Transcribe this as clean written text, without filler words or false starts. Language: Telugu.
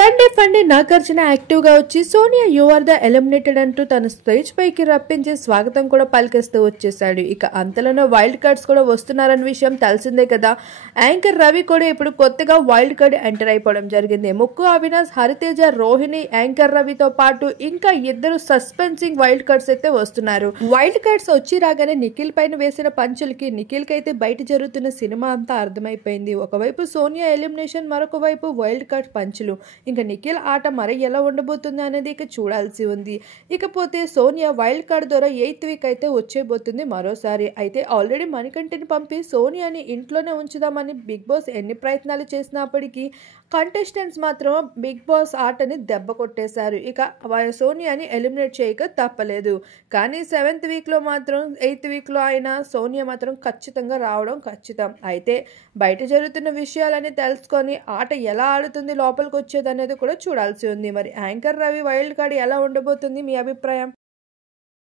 సండే ఫండే నాగార్జున యాక్టివ్ గా వచ్చి Sonia you are the eliminated అంటూ తన స్టేజ్ పైకి రప్పించి స్వాగతం కూడా పలికిస్తూ వచ్చేసాడు. ఇక అంతలోనే వైల్డ్ కార్డ్స్ కూడా వస్తున్నారన్న విషయం తెలిసిందే కదా. యాంకర్ రవి కూడా ఇప్పుడు కొత్తగా వైల్డ్ కార్డ్ ఎంటర్ అయిపోవడం జరిగింది. ముక్కు అవినాష్, హరితేజ, రోహిణి, యాంకర్ రవితో పాటు ఇంకా ఇద్దరు సస్పెన్సింగ్ వైల్డ్ కార్డ్స్ అయితే వస్తున్నారు. వైల్డ్ కార్డ్స్ వచ్చి రాగానే నిఖిల్ పైన వేసిన పంచులకి నిఖిల్ కి అయితే బయట జరుగుతున్న సినిమా అంతా అర్థమైపోయింది. ఒకవైపు సోనియా ఎలిమినేషన్, మరొక వైపు వైల్డ్ కార్డ్ పంచులు. ఇంకా నిఖిల్ ఆట మరి ఎలా ఉండబోతుంది అనేది ఇక చూడాల్సి ఉంది. ఇకపోతే సోనియా వైల్డ్ కార్డ్ ద్వారా 8th వీక్ అయితే వచ్చేయబోతుంది మరోసారి. అయితే ఆల్రెడీ మణికంఠని పంపి సోనియాని ఇంట్లోనే ఉంచుదామని బిగ్ బాస్ ఎన్ని ప్రయత్నాలు చేసినప్పటికీ కంటెస్టెంట్స్ మాత్రం బిగ్ బాస్ ఆటని దెబ్బ కొట్టేశారు. ఇక సోనియాని ఎలిమినేట్ చేయక తప్పలేదు. కానీ 7th వీక్ లో మాత్రం 8th వీక్ లో అయినా సోనియా మాత్రం ఖచ్చితంగా రావడం ఖచ్చితం. అయితే బయట జరుగుతున్న విషయాలని తెలుసుకొని ఆట ఎలా ఆడుతుంది, లోపలికి వచ్చేది అనేది కూడా చూడాల్సి ఉంది. మరి యాంకర్ రవి వైల్డ్ కార్డ్ ఎలా ఉండబోతుంది, మీ అభిప్రాయం?